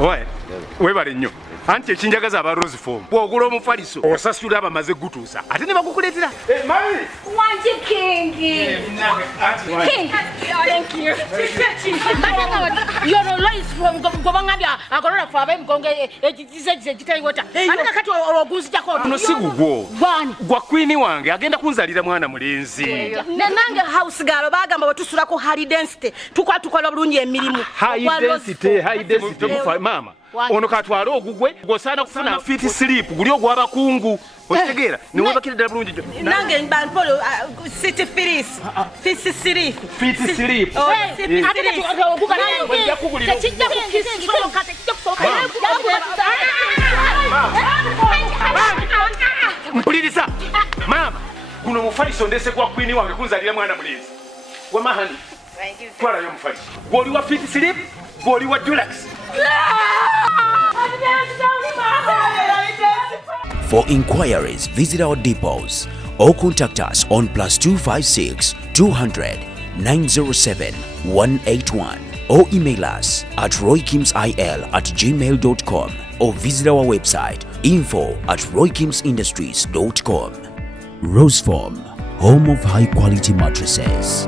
Oye, webale nnyo. Anti ekinjagaza aba Rose Form. Bw'ogula omufaliso osasula abamaze gutuusa. Ate ne bakukuleetera. Mami! Wanji Kingi! King! Thank you. You're a lies from Gobangabia. I'm going to have him going to water. I'm going to go to Jacob. No, si gugwo. One. Gwa queen wange agenda kunzalira mwana mulenzi. Nange house girl bagamba batusula ko high density. Tukola bulungi emirimu. High density. Mama. Ono katwala ogugwe gosana kufuna fit sleep guli ogwaba kungu otegeera ne wabakira ddala bulungi jo nange mbanpolo city filis fit sleep mpuliriza mama guno mufaliso ndese kwa queen wange kunzalira mwana mulenzi wamahani twala yo mufaliso goli wa fit sleep goli wa deluxe. For inquiries, visit our depots or contact us on +256 200 907 181 or email us at roykimsil@gmail.com or visit our website info@roykimsindustries.com. Rose Form, home of high quality mattresses.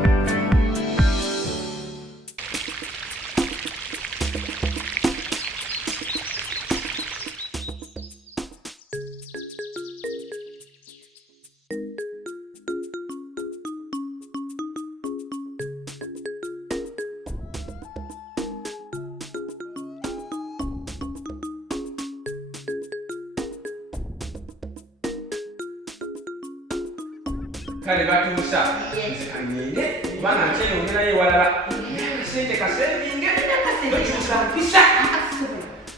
Kale Batuusa. Kanyenge. Bana cheno ngena ye walala. Sente kasevinge. Batuusa pisa.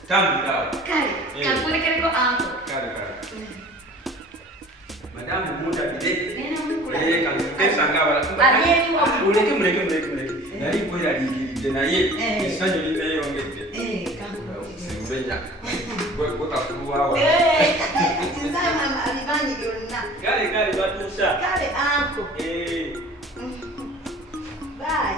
Tambu dawo. Kale. Kakule kereko anko. Kale. Madame Munda bide. Nena mukula. Pesa ngabala. Aliyetu wa. Muleke. Nali kwera ligiride naye. Esanyo linde yongedde. Kanko. Mbenya. Gwe kafuwa. Nzama alibanyi yonna. Kale Batuusa. Kale anko. Bye.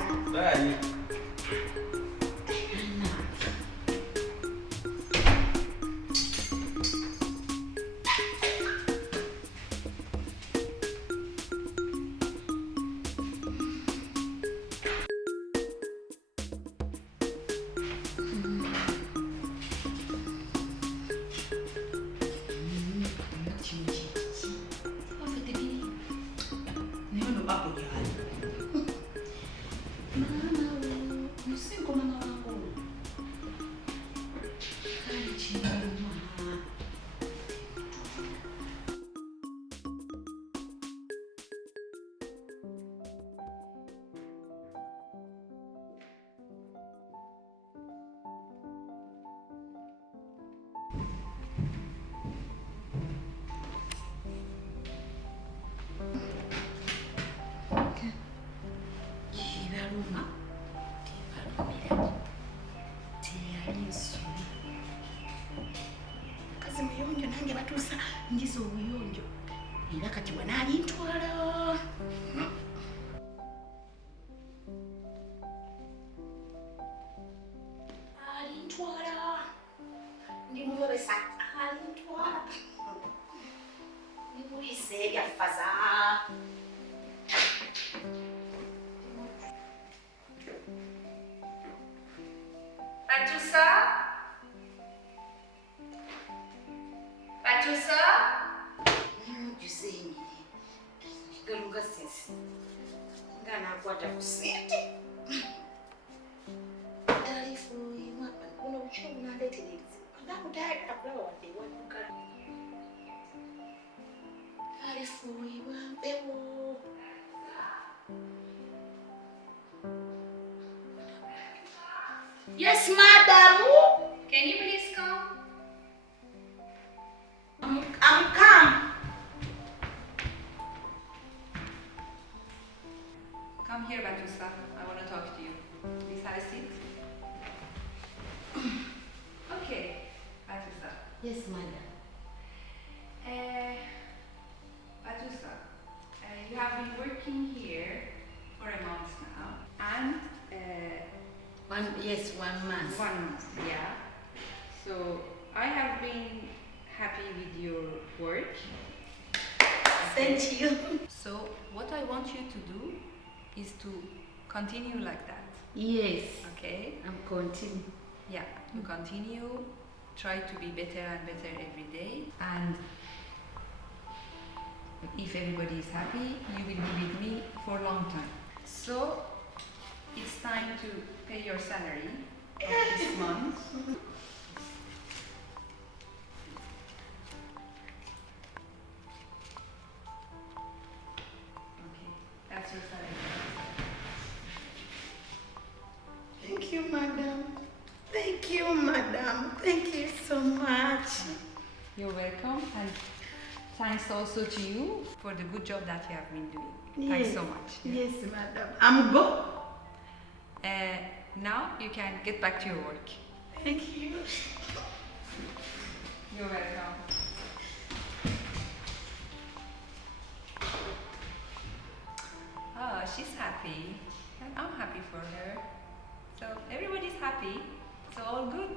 Njizo ubuyonjo. Ina kati wanali ntwala. Alintwala. Ndi mubesa. Alintwala. Ni mulise ya faza. Batuusa? Jusenyi. Galunga sisi. Ngana akwata kusente. Tarifu mwapa kuna uchovu na ndetelezi. Ndamu tayari akulaba wande waduka. Tarifu mwampewo. Yes, madam. Can you please come? I'm come. Come here, Batuusa. I want to talk to you. Please have a seat. Okay, Batuusa. Yes, madam. Batuusa, you have been working here for a month now, and 1 month. 1 month, yeah. So I have been happy with your work. Thank you. So what I want you to do is to continue like that. Yes. Okay? I'm continuing. Yeah, you continue, try to be better and better every day, and if everybody is happy, you will be with me for a long time. So it's time to pay your salary of this month. Okay, that's your salary. Thank you, madam. Thank you, madam. Thank you so much. You're welcome, and thanks also to you for the good job that you have been doing. Thanks so much. Yes, madam. I'm go. Now you can get back to your work. Thank you. You're welcome. Oh, she's happy, and I'm happy for her. So everybody's happy. It's all good.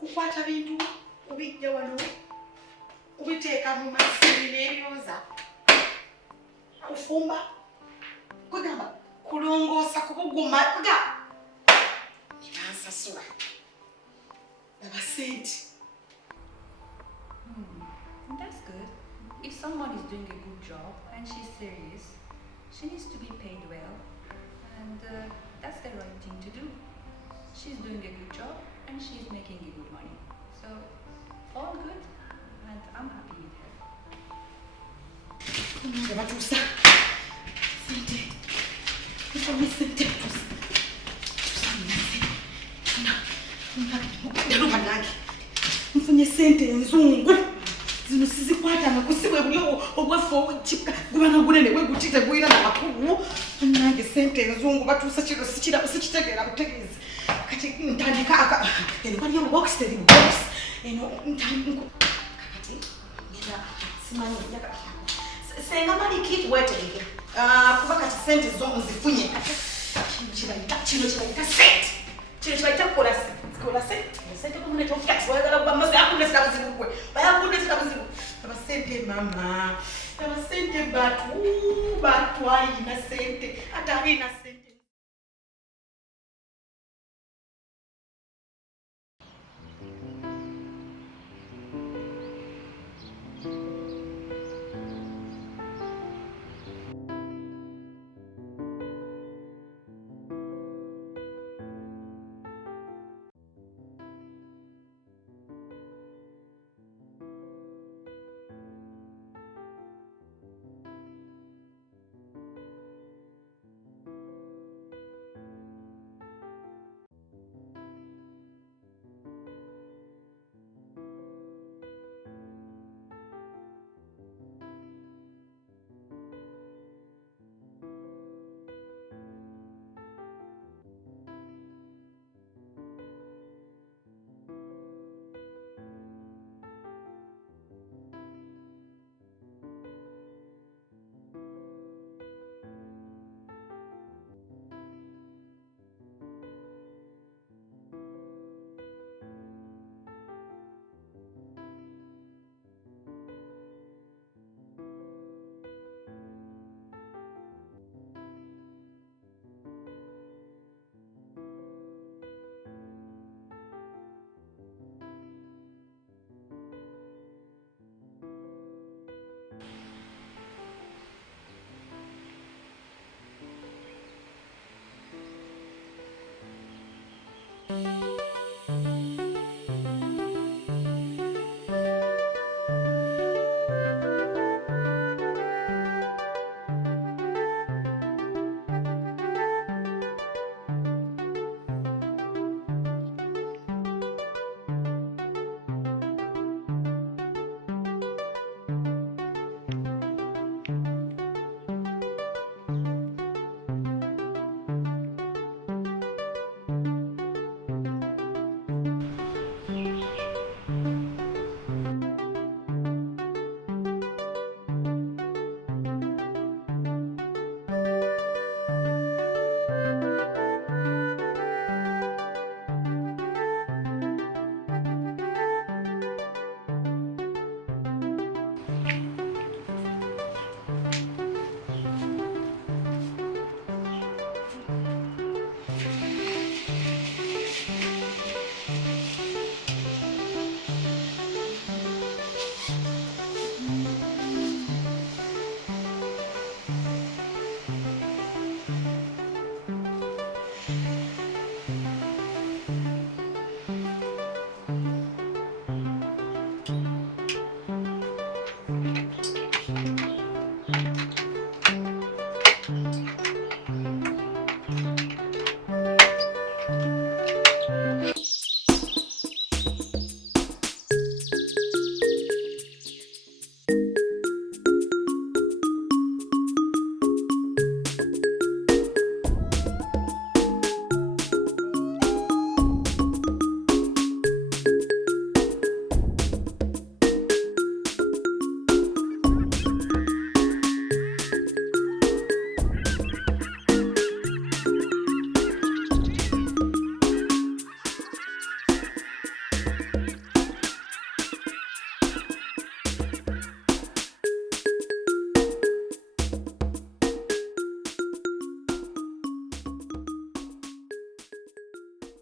Kukwata bintu kubijja wano kubiteeka mu masiri n'ebyoza kufumba kugamba kulongoosa kubuguma ninansasula laba sente. That's good. If someone is doing a good job and she's serious, she needs to be paid well, and that's the right thing to do. She's doing a good job and she's making a good money. So all good, and I'm happy with her. Batuusa sente mfanye sente Batuusa mfunye sente enzungu zino sizikwata nakusibwe buli obwaffe obwekika gubana gunene bwegutite gwira namakulu nange sente enzungu Batuusa kiro sikitegeera butegeezi kati ntandika eno waliyo box teri box eno ntandika kati ngenda simanyi yaga senga mali kit wetegeke kuba kati sente zo nzifunye kati kino kibayita sente kino kibayita kola sente kumune tofika kiwagala kuba maze akundesita buzibu gwe bayakundesita buzibu aba sente mama aba sente batu ayina sente ate alina